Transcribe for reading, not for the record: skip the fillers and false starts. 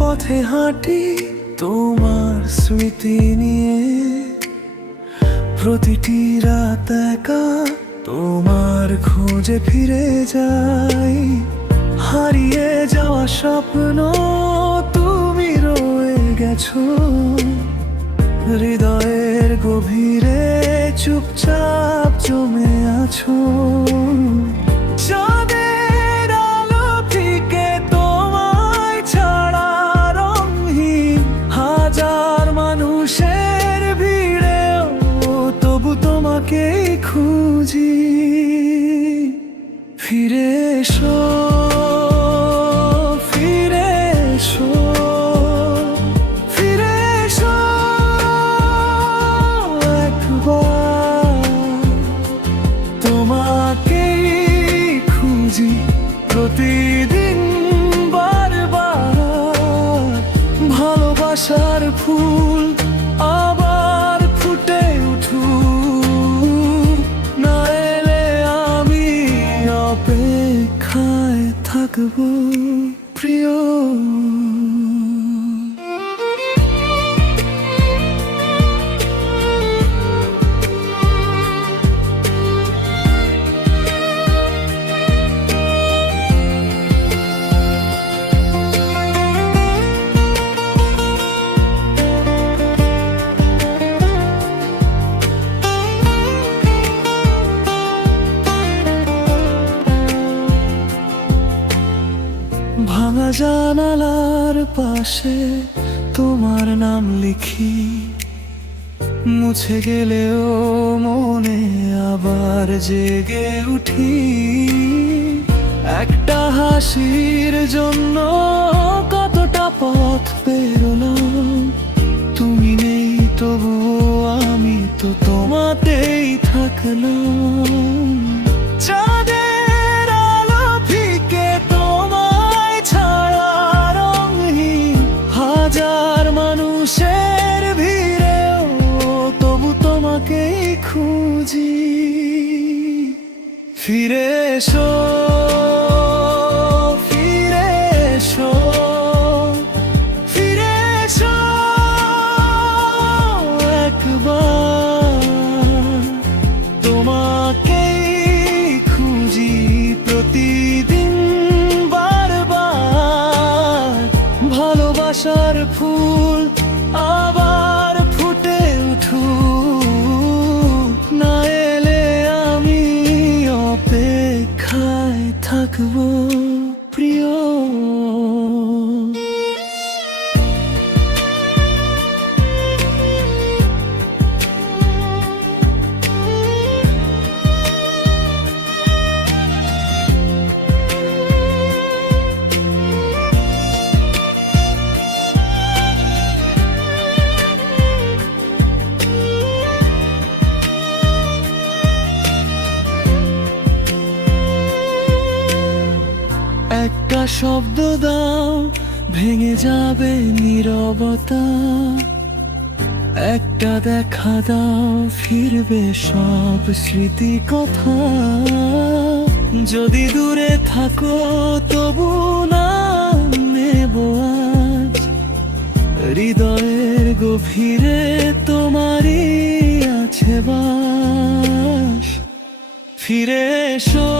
পথে হাঁটি তোমার স্মৃতি নিয়ে, প্রতিটি রাত একা তোমার খোঁজে ফিরে যাই। হারিয়ে যাওয়া স্বপ্ন তুমি রয়ে গেছো হৃদয়ের গভীরে, চুপচাপ জমে আছো। চাঁদের আলো ফিকে তোমায় ছাড়া রঙহীন, হাজার মানুষের ভিড়েও তবু তোমাকেই খুঁজি। ফিরে এসো, ফিরে এসো, ফিরে এসো একবার, তোমাকেই খুঁজি প্রতিদিন বারবার। ভালোবাসার ফুল আবার ফুটে উঠুক, না এলে আমি অপেক্ষায় থাকবো প্রিয়। ভাঙা জানালার পাশে তোমার নাম লিখি, মুছে গেলেও মনে আবার জেগে উঠি। একটা হাসির জন্য কতটা পথ পেরোলাম, তুমি নেই তবু আমি তো তোমাতেই থাকলাম। চাঁদের আলো ফিকে তোমায় ছাড়া রঙহীন, হাজার মানুষের ভিড়েও তবু তোমাকেই খুঁজি। ফিরে এসো, ফিরে এসো, ফিরে এসো একবার, তোমাকেই খুঁজি প্রতিদিন বারবার। ভালোবাসার ফুল আবার ফুটে উঠুক, না এলে আমি অপেক্ষায় থাকবো প্রিয়। একটা শব্দ দাও, ভেঙে যাবে নীরবতা। একটা দেখা দাও, ফিরবে সব স্মৃতি কথা। যদি দূরে থাকো তবু নাম নেব আজ, হৃদয়ের গভীরে তোমারই আছে বাস। ফিরে এসো।